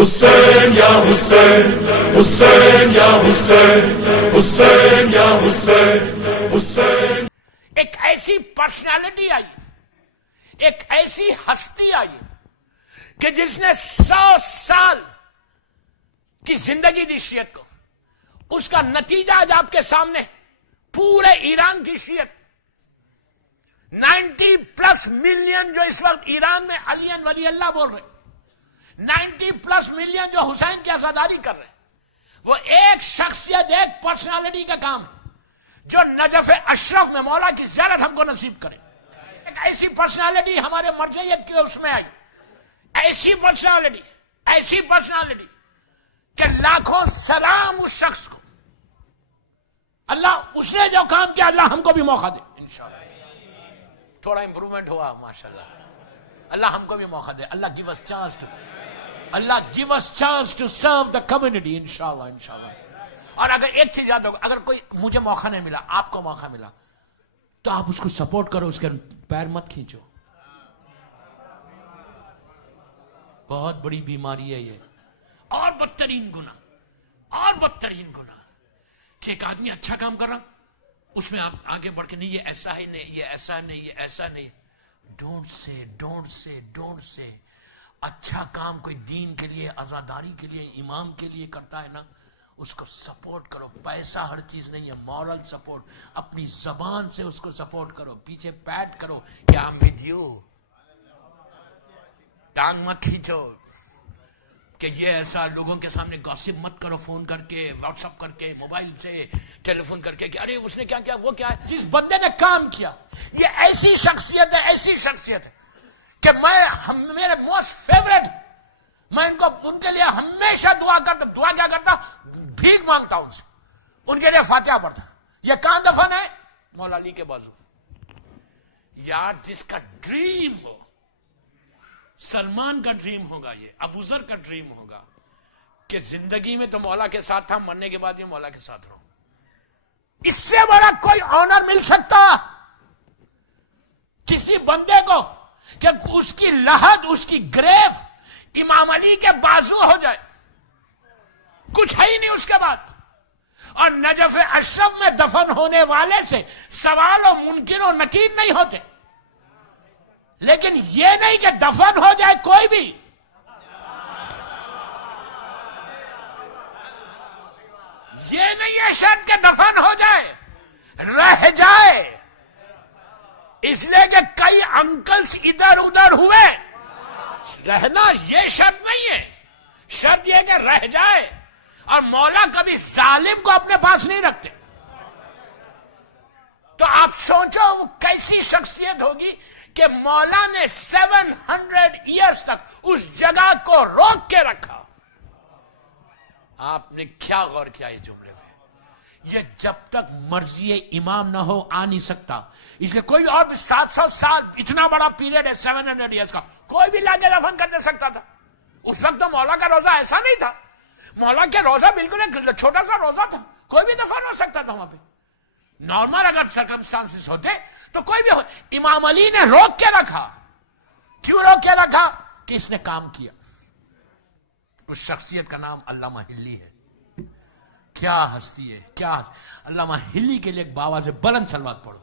حسین یا حسین، حسین یا حسین، حسین یا حسین، حسین۔ ایک ایسی پرسنالٹی آئی، ایک ایسی ہستی آئی کہ جس نے 100 سال کی زندگی دی شیعت کو، اس کا نتیجہ آج آپ کے سامنے، پورے ایران کی شیعت 90+ ملین جو اس وقت ایران میں علی ولی اللہ بول رہے، 90+ ملین جو حسین کی عزاداری کر رہے ہیں، وہ ایک شخصیت، ایک پرسنالٹی کا کام جو نجف اشرف میں مولا کی زیارت ہم کو نصیب کرے۔ ایک ایسی پرسنالٹی ہمارے مرجعیت کے اس میں آئی، ایسی پرسنالٹی کہ لاکھوں سلام اس شخص کو، اللہ اس نے جو کام کیا اللہ ہم کو بھی موقع دے انشاءاللہ۔ تھوڑا امپرومنٹ ہوا ماشاءاللہ، اللہ ہم کو بھی موقع دے، اللہ give us chance to serve the community انشاءاللہ۔ اور اگر ایک چیز یاد ہوگا، اگر کوئی مجھے موقع نہیں ملا، آپ کو موقع ملا، تو آپ اس کو سپورٹ کرو، اس کے پیر مت کھینچو۔ بہت بڑی بیماری ہے یہ، اور بدترین گناہ کہ ایک آدمی اچھا کام کر رہا، اس میں آپ آگے بڑھ کے نہیں یہ ایسا ہے نہیں، یہ ایسا نہیں، یہ ایسا نہیں۔ ڈونٹ سے اچھا کام کوئی دین کے لیے، عزاداری کے لیے، امام کے لیے کرتا ہے نا، اس کو سپورٹ کرو۔ پیسہ ہر چیز نہیں ہے، مورل سپورٹ، اپنی زبان سے اس کو سپورٹ کرو، پیچھے پیٹ کرو کہ I'm with you، ٹانگ مت کھینچو کہ یہ ایسا، لوگوں کے سامنے گوسپ مت کرو، فون کر کے، واٹس اپ کر کے، موبائل سے ٹیلی فون کر کے کہ ارے اس نے کیا کیا، وہ کیا ہے۔ جس بندے نے کام کیا، یہ ایسی شخصیت ہے کہ میرے موسٹ فیوریٹ، میں ان کے لیے ہمیشہ دعا کیا کرتا، بھیک مانگتا ان سے، ان کے لیے فاتحہ پڑھتا۔ یہ کہاں دفن ہے؟ مولا علی کے بازو۔ یار جس کا ڈریم ہو، سلمان کا ڈریم ہوگا، یہ ابوذر کا ڈریم ہوگا کہ زندگی میں تو مولا کے ساتھ تھا، مرنے کے بعد یہ مولا کے ساتھ رہو، اس سے بڑا کوئی آنر مل سکتا کسی بندے کو کہ اس کی لحد، اس کی گریف امام علی کے بازو ہو جائے، کچھ ہے ہی نہیں اس کے بعد۔ اور نجف اشرف میں دفن ہونے والے سے سوال و منکر و نکیر نہیں ہوتے، لیکن یہ نہیں کہ دفن ہو جائے کوئی بھی، یہ نہیں ہے شرط کہ دفن ہو جائے، رہ جائے، اس لیے کہ کئی انکلز ادھر ادھر ہوئے، رہنا یہ شرط نہیں ہے، شرط یہ کہ رہ جائے۔ اور مولا کبھی ظالم کو اپنے پاس نہیں رکھتے۔ تو آپ سوچو وہ کیسی شخصیت ہوگی کہ مولا نے 700 ایئرز تک اس جگہ کو روک کے رکھا۔ آپ نے کیا غور کیا یہ جملے پہ؟ یہ جب تک مرضی امام نہ ہو آ نہیں سکتا، اس لیے کوئی اور بھی 700 سال اتنا بڑا پیریڈ ہے 700 ایئرز کا، کوئی بھی لاگے دفن کر دے سکتا تھا۔ اس وقت تو مولا کا روزہ ایسا نہیں تھا، مولا کے روزہ بالکل ایک چھوٹا سا روزہ تھا، کوئی بھی دفن ہو سکتا تھا وہاں پہ۔ نارمل اگر سرکمسٹانسز ہوتے تو کوئی بھی امام علی نے روک کے رکھا۔ کیوں روک کے رکھا؟ کہ اس نے کام کیا۔ اس شخصیت کا نام علامہ ہلی ہے۔ کیا ہستی ہے، کیا علامہ ہلی کے لیے ایک باوا سے بلند صلوات پڑھو۔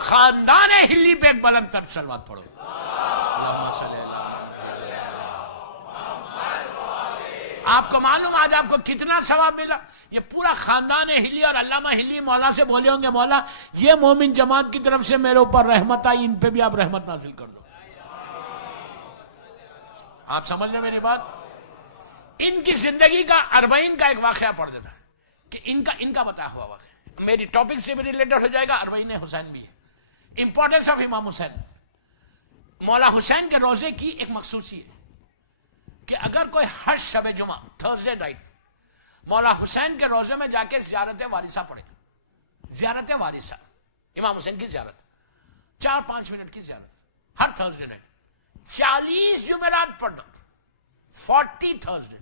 خاندان ہلی پہ ایک بلند تر صلوات پڑھو۔ آپ کو معلوم آج آپ کو کتنا ثواب ملا؟ یہ پورا خاندان ہلی اور علامہ ہلی مولا سے بولے ہوں گے، مولا یہ مومن جماعت کی طرف سے میرے اوپر رحمت آئی، ان پہ بھی آپ رحمت نازل کر دو۔ آپ سمجھ رہے میری بات؟ ان کی زندگی کا 40 کا ایک واقعہ پڑھ دیتا کہ ان کا بتایا ہوا واقعہ میری ٹاپک سے بھی ریلیٹڈ ہو جائے گا، 40 حسین بھی ہے۔ امپورٹنس آف امام حسین۔ مولا حسین کے روزے کی ایک مخصوصی ہے کہ اگر کوئی ہر شب جمعہ تھرسڈے نائٹ مولا حسین کے روزے میں جا کے زیارت وارثہ پڑھے، زیارت وارثہ، امام حسین کی زیارت، 4-5 منٹ کی زیارت ہر تھرسڈے نائٹ، 40 جمعرات پڑھنا، 40 تھرسڈے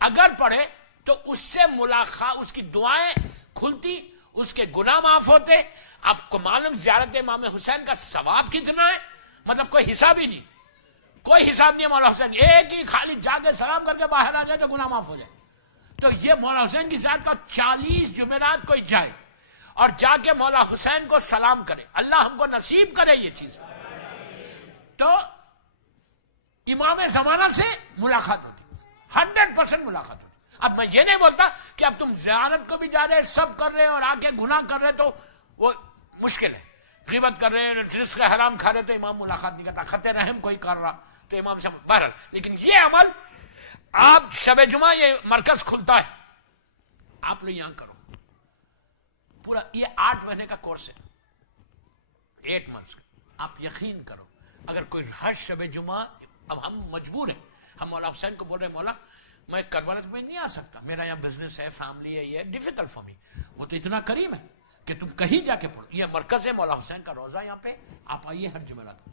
اگر پڑھے تو اس سے ملاقات، اس کی دعائیں کھلتی، اس کے گناہ معاف ہوتے. آپ کو معلوم زیارت امام حسین کا ثواب کتنا ہے؟ مطلب کوئی حساب ہی نہیں, کوئی حساب نہیں ہے. مولا حسین ایک ہی خالی جا کے سلام کر کے باہر آ جائے تو گناہ معاف ہو جائے. تو یہ مولا حسین کی زیارت کا 40 جمعرات کوئی جائے اور جا کے مولا حسین کو سلام کرے, اللہ ہم کو نصیب کرے یہ چیز. تو امام زمانہ سے ملاقات ہوتی, 100% ملاقات ہوتی. اب میں یہ نہیں بولتا کہ اب تم زیارت کو بھی جا رہے, سب کر رہے اور آگے گناہ کر رہے تو وہ مشکل ہے. غیبت کر رہے, رزق حرام کھا رہے تو امام ملاقات نہیں کرتا. خط رحم کوئی کر رہا تو امام سے بہرحال. لیکن یہ عمل آپ شب جمعہ یہ مرکز کھلتا ہے, آپ لوگ یہاں کرو. پورا یہ 8 مہینے کا کورس ہے, 8 months کا. آپ یقین کرو اگر کوئی ہر شب جمعہ, اب ہم مجبور ہیں, ہم مولا حسین کو بول رہے ہیں مولا میں کربلا میں نہیں آ سکتا, میرا یہاں بزنس ہے, فیملی ہے, یہ ڈیفیکلٹ فار می. وہ تو اتنا کریم ہے کہ تم کہیں جا کے پڑھو. یہ مرکز ہے مولا حسین کا روزہ, یہاں پہ آپ آئیے ہر جمعرات کو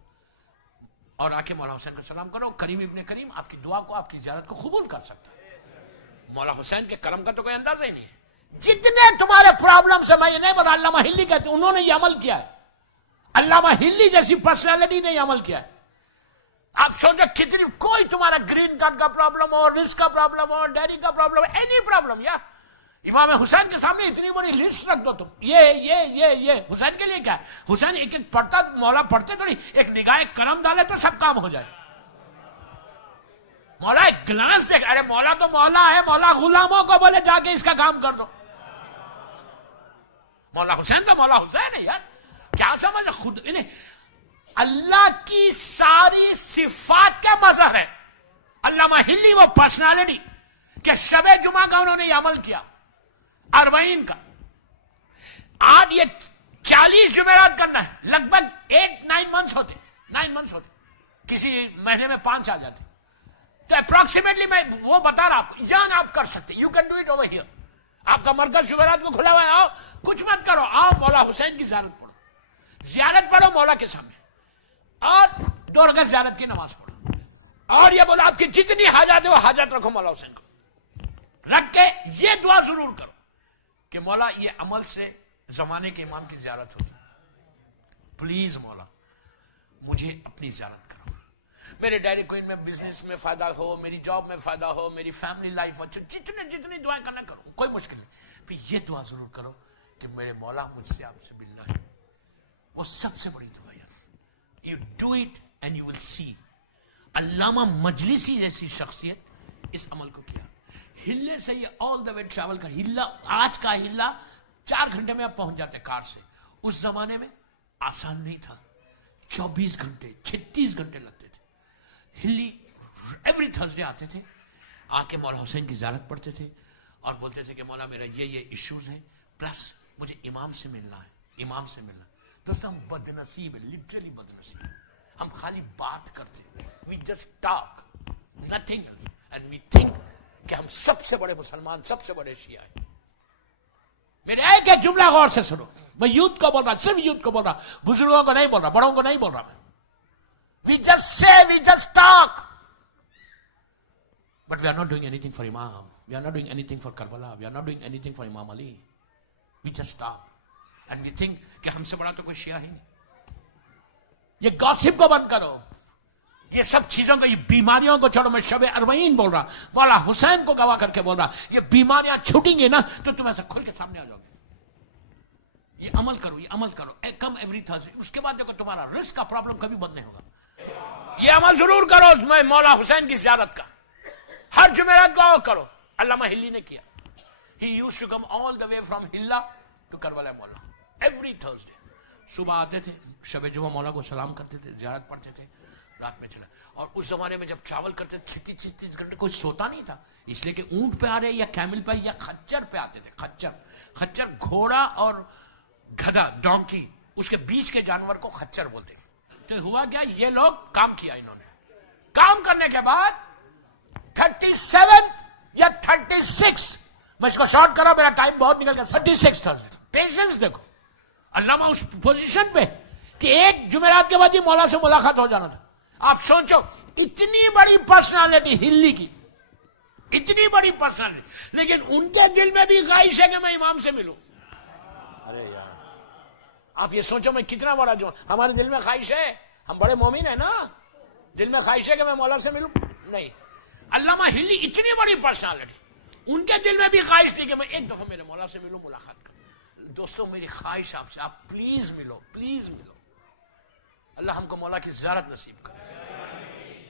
اور آ کے مولا حسین کو سلام کرو. کریم ابن کریم آپ کی دعا کو, آپ کی زیارت کو قبول کر سکتا ہے. مولا حسین کے کرم کا تو کوئی اندازہ ہی نہیں ہے. جتنے تمہارے پرابلمس ہے, میں یہ نہیں بتا, علامہ ہلی کہتے ہیں انہوں نے یہ عمل کیا ہے. علامہ ہلی جیسی پرسنالٹی نے یہ عمل کیا ہے. آپ سوچو کتنی, کوئی تمہارا گرین کارڈ کا پرابلم ہو, رزق کا پرابلم ہو, ڈیری کا پرابلم, اینی پرابلم, یا امام حسین کے سامنے اتنی بڑی لسٹ رکھ دو تم, یہ حسین کے لیے کیا ہے. حسین ایک ایک پڑھتا, مولا پڑھتے تھوڑی, ایک نگاہ کرم ڈالے تو سب کام ہو جائے. مولا ایک گلاس دیکھ, ارے مولا تو مولا ہے, مولا غلاموں کو بولے جا کے اس کا کام کر دو. مولا حسین کا مولا حسین ہے یار, کیا سمجھ خود انہیں. اللہ کی ساری صفات کا مظہر ہے علامہ ہلی, وہ پرسنالٹی کہ شب جمعہ کا انہوں نے یہ عمل کیا, 40 کا. آج یہ 40 جمعرات کرنا ہے, لگ بھگ 8-9 months ہوتے, 9 months ہوتے, کسی مہینے میں 5 آ جاتے. تو اپروکسیمیٹلی میں وہ بتا رہا آپ, یہاں آپ کر سکتے, you can do it over here. آپ کا مرکز جمعرات کو کھلا ہوا ہے, آؤ, کچھ مت کرو, آؤ مولا حسین کی زیارت پڑھو, زیارت پڑھو مولا کے سامنے, اور 2 رکعت زیارت کی نماز پڑھو, اور یہ بولا آپ کی جتنی حاجات ہے وہ حاجات رکھو مولا حسین کو رکھ کے. یہ دعا ضرور کرو کہ مولا یہ عمل سے زمانے کے امام کی زیارت ہوتی, پلیز مولا مجھے اپنی زیارت کرو, میرے ڈائری کوئن میں بزنس میں فائدہ ہو, میری جاب میں فائدہ ہو, میری فیملی لائف اچھا, جتنی دعائیں کرنا کرو, کوئی مشکل نہیں. پھر یہ دعا ضرور کرو کہ میرے مولا مجھ سے آپ سے ملنا ہے. وہ سب سے بڑی دعا ہے. You do it and you will see. علامہ مجلسی جیسی شخصیت اس عمل کو کیا. ہلے سے یہ all the way travel کا ہلا, آج کا ہلا 4 گھنٹے میں آپ پہنچ جاتے کار سے. اس زمانے میں آسان نہیں تھا, 24 گھنٹے 36 گھنٹے لگتے تھے. ہلی ایوری تھرسڈے آتے تھے, آ کے مولا حسین کی زیارت پڑھتے تھے اور بولتے تھے کہ مولا میرا یہ ایشوز ہیں, پلس مجھے امام سے ملنا ہے, امام سے ملنا. دوستو ہم بد نصیب ہیں, لٹرلی بد نصیب. ہم خالی بات کرتے ہیں, we just talk, nothing else, and we think کہ ہم سب سے بڑے مسلمان, سب سے بڑے شیعہ ہیں. میرے ایک ایک جملہ غور سے سنو, میں یوتھ کو بول رہا, صرف یوتھ کو بول رہا, بزرگوں کو نہیں بول رہا, بڑوں کو نہیں بول رہا میں. We just say, we just talk. But we are not doing anything for Imam. We are not doing anything for Karbala. We are not doing anything for Imam Ali. We just talk. And we think کہ ہم سے بڑا تو کوئی شیعہ ہی نہیں. یہ gossip کو بند کرو, یہ سب چیزوں کو, یہ بیماریوں کو چھوڑو. میں شب 40 بول رہا, مولا حسین کو گواہ کر کے بول رہا, یہ بیماریاں چھوٹیں گے نا تو تم ایسا کھول کے سامنے آ جاؤ گے. یہ عمل کرو, یہ عمل کرو, کم ایوری تھرسڈے. اس کے بعد دیکھو تمہارا رزق کا پرابلم کبھی بند نہیں ہوگا. یہ عمل ضرور کرو, میں مولا حسین کی زیارت کا ہر جمعرات کو کرو. علامہ ہلی نے کیا. He used to come all the way from Hilla to Karbala مولا every Thursday. صبح آتے تھے, شب جمعہ مولا کو سلام کرتے تھے, زیارت پڑھتے تھے, رات میں چلا. اور اس زمانے میں جب ٹریول کرتے تھے 36 گھنٹے کوئی سوتا نہیں تھا, اس لیے کہ اونٹ پہ آ رہے یا کیمل پہ یا خچر پہ آتے تھے. خچر گھوڑا اور گدھا, ڈونکی, اس کے بیچ کے جانور کو خچر بولتے. تو ہوا کیا, یہ لوگ کام کیا انہوں نے. کام کرنے کے بعد 37 یا 36, میں اس کو شارٹ کرا, میرا ٹائم بہت نکل گیا, 36 تھا. پیشنس دیکھو علامہ اس پوزیشن پہ کہ ایک جمعرات کے بعد ہی مولا سے ملاقات ہو جانا تھا. آپ سوچو اتنی بڑی پرسنالٹی ہلی کی, اتنی بڑی پرسنالٹی, لیکن ان کے دل میں بھی خواہش ہے کہ میں امام سے ملوں. آپ یہ سوچو میں کتنا بڑا جو ہمارے دل میں خواہش ہے, ہم بڑے مومن ہیں نا, دل میں خواہش ہے کہ میں مولا سے ملوں, نہیں. علامہ ہلی اتنی بڑی پرسنالٹی, ان کے دل میں بھی خواہش تھی کہ میں ایک دفعہ میرے مولا سے ملوں, ملاقات کروں. دوستوں میری خواہش آپ سے, آپ پلیز ملو, پلیز ملو. اللہ ہم کو مولا کی زیارت نصیب کرے.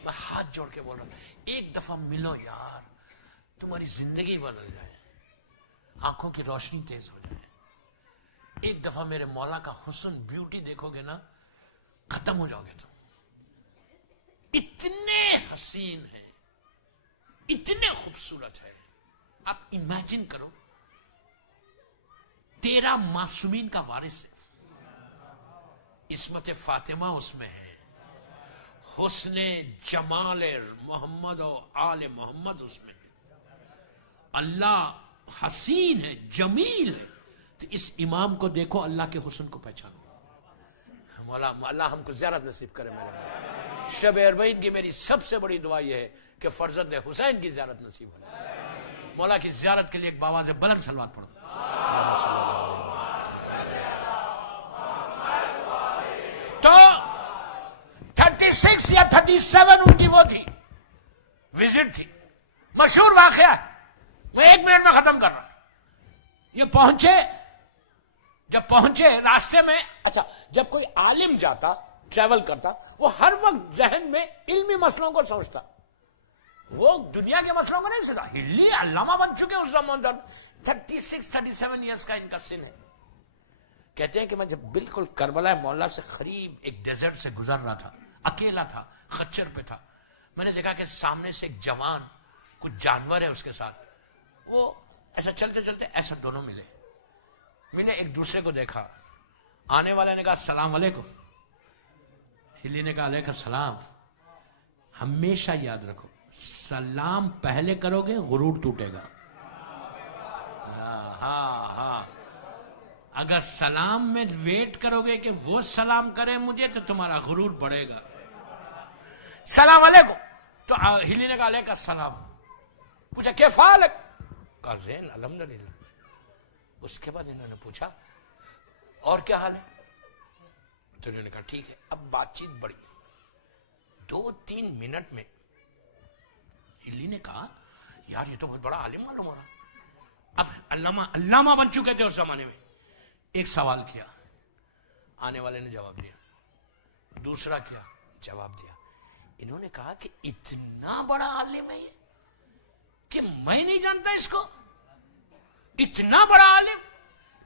میں ہاتھ جوڑ کے بول رہا ہوں, ایک دفعہ ملو یار, تمہاری زندگی بدل جائے, آنکھوں کی روشنی تیز ہو جائے. ایک دفعہ میرے مولا کا حسن, بیوٹی دیکھو گے نا, ختم ہو جاؤ گے تم. اتنے حسین ہیں, اتنے خوبصورت ہے. آپ امیجن کرو, 13 معصومین کا وارث ہے, عصمت فاطمہ اس میں ہے, حسن جمال محمد و آل محمد اس میں ہے, اللہ حسین ہے, جمیل ہے. تو اس امام کو دیکھو, اللہ کے حسن کو پہچانو. مولا اللہ ہم کو زیارت نصیب کرے. میرے شب اربعین کی میری سب سے بڑی دعا یہ ہے کہ فرزند حسین کی زیارت نصیب ہو. مولا کی زیارت کے لیے ایک باواز بلند صلوات پڑھو. تو 36 یا 37 ان کی وہ تھی, وزٹ تھی, مشہور واقعہ ہے, میں 1 منٹ میں ختم کر رہا. یہ پہنچے, جب پہنچے راستے میں, اچھا جب کوئی عالم جاتا, ٹریول کرتا, وہ ہر وقت ذہن میں علمی مسئلوں کو سوچتا, وہ دنیا کے مسئلوں کو نہیں سوچتا. ہلی علامہ بن چکے اس زمان, 36-37 ایئرس کا ان کا سن ہے. کہتے ہیں کہ میں جب بالکل کربلا مولا سے قریب ایک ڈیزرٹ سے گزر رہا تھا, اکیلا تھا, خچر پہ تھا, میں نے دیکھا کہ سامنے سے ایک جوان, کچھ جانور ہے اس کے ساتھ, وہ ایسا چلتے چلتے ایسا دونوں ملے, ایک دوسرے کو دیکھا. آنے والے نے کہا السلام علیکم, ہلی نے کہا علیکم السلام. ہمیشہ یاد رکھو, سلام پہلے کرو گے غرور ٹوٹے گا. ہاں, اگر سلام میں ویٹ کرو گے کہ وہ سلام کرے مجھے تو تمہارا غرور بڑھے گا. سلام علیکم, تو ہلی نے کہا علیکم السلام. پوچھا کیف حالک, کہا زین الحمدللہ. اس کے بعد انہوں نے پوچھا اور کیا حال ہے, تو انہوں نے کہا ٹھیک ہے. اب بات چیت بڑھی, 2-3 منٹ میں ہلی نے کہا یار یہ تو بہت بڑا عالم معلوم ہو رہا. اب علامہ بن چکے تھے اس زمانے میں. ایک سوال کیا, آنے والے نے جواب دیا. دوسرا کیا, جواب دیا. انہوں نے کہا کہ اتنا بڑا عالم ہے یہ کہ میں نہیں جانتا اس کو, اتنا بڑا عالم.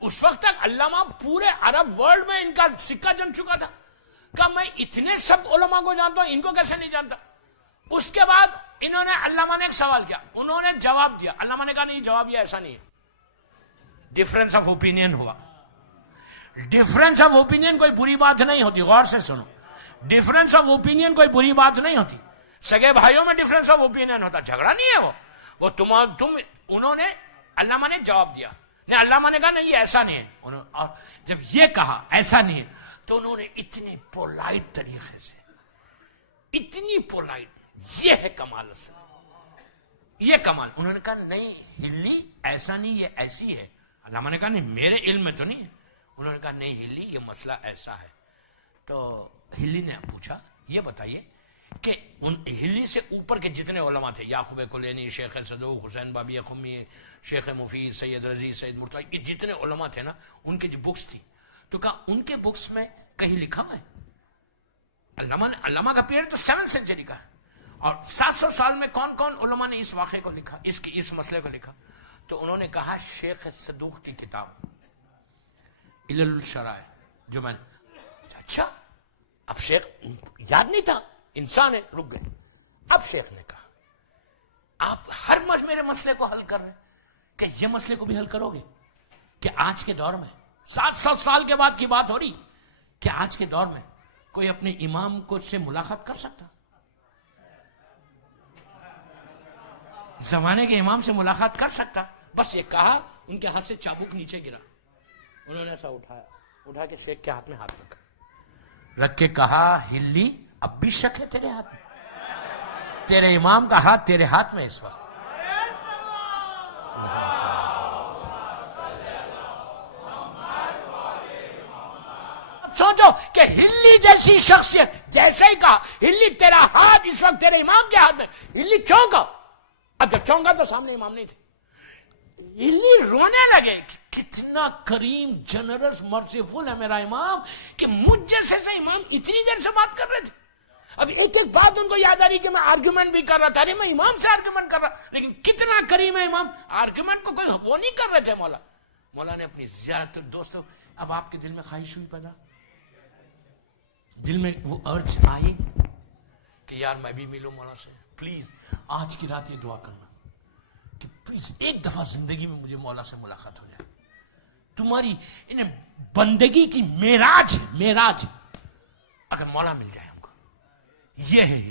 اس وقت تک علامہ پورے عرب ورلڈ میں ان کا سکہ جم چکا تھا. کہ میں اتنے سب علماء کو جانتا ہوں, ان کو کیسے نہیں جانتا. اس کے بعد انہوں نے, علامہ نے ایک سوال کیا, انہوں نے جواب دیا. علامہ نے کہا نہیں جواب یہ ایسا نہیں ہے. ڈفرنس آف اوپینین ہوا. ڈفرنس آف اوپینین کوئی بری بات نہیں ہوتی, غور سے سنو. ڈفرنس آف اوپینین کوئی بری بات نہیں ہوتی. سگے بھائیوں میں ڈفرنس آف اوپینین ہوتا, جھگڑا نہیں ہے وہ تم. انہوں نے, علامہ نے جواب دیا, نہیں علامہ نے کہا نہیں یہ ایسا نہیں ہے. اور جب یہ کہا ایسا نہیں ہے تو انہوں نے اتنی پولائٹ طریقے سے, اتنی پولائٹ, یہ ہے کمال اصل, یہ کمال. انہوں نے کہا نہیں ہلی ایسا نہیں, یہ ایسی ہے. علامہ نے کہا نہیں میرے علم میں تو نہیں ہے. انہوں نے کہا نہیں ہلی یہ مسئلہ ایسا ہے. تو ہلی نے پوچھا یہ بتائیے کہ ہلی سے اوپر کے جتنے علماء تھے, یعقوب کلینی, شیخ صدوق, حسین بابی قمی, شیخ مفید, سید رضی, سید مرتضی, یہ جتنے علماء تھے نا ان کی جو بکس تھی, تو کہا ان کے بکس میں کہیں لکھا ہوا ہے. علامہ کا پیریڈ تو 7th سینچری کا ہے, اور 700 سال میں کون کون علماء نے اس واقعے کو لکھا, اس مسئلے کو لکھا. تو انہوں نے کہا شیخ صدوق کی کتاب علل الشرائع, جو میں نے, اچھا اب شیخ یاد نہیں تھا, انسان ہے, رک گئے. اب شیخ نے کہا آپ ہر میرے مسئلے کو حل کر رہے ہیں, کہ یہ مسئلے کو بھی حل کرو گے. کہ آج کے دور میں 700 سال کے بعد کی بات ہو رہی, کہ آج کے دور میں کوئی اپنے امام کو سے ملاقات کر سکتا, زمانے کے امام سے ملاقات کر سکتا. بس یہ کہا, ان کے ہاتھ سے چابک نیچے گرا. انہوں نے ایسا اٹھا کے شیخ کے ہاتھ میں ہاتھ رکھا, رکھ کے کہا ہلی اب بھی شک ہے تیرے ہاتھ میں, تیرے امام کا ہاتھ تیرے ہاتھ میں اس وقت. سوچو کہ ہلی جیسی شخصیت جیسے ہی کہا ہلی تیرا ہاتھ اس وقت تیرے امام کے ہاتھ میں، ہلی چونکا. اب جب چونکا تو سامنے امام نہیں تھے. ہلی رونے لگے کہ کتنا کریم جنرس مرسیفل ہے میرا امام کہ مجھ جیسے سے امام اتنی دیر سے بات کر رہے تھے. اب ایک ایک بات ان کو یاد آ رہی کہ میں آرگومنٹ بھی کر رہا تھا. ارے میں امام سے آرگومنٹ کر رہا، لیکن کتنا کریم ہے امام. آرگومنٹ کو کوئی وہ نہیں کر رہے تھے. مولا نے اپنی زیارت. دوستو اب آپ کے دل میں خواہش ہوئی پیدا، دل میں وہ ارج آئی کہ یار میں بھی ملوں مولا سے. پلیز آج کی رات یہ دعا کرنا کہ پلیز ایک دفعہ زندگی میں مجھے مولا سے ملاقات ہو جائے. تمہاری انہیں بندگی کی معراج ہے، معراج. اگر مولا مل جائے ہم کو، یہ ہے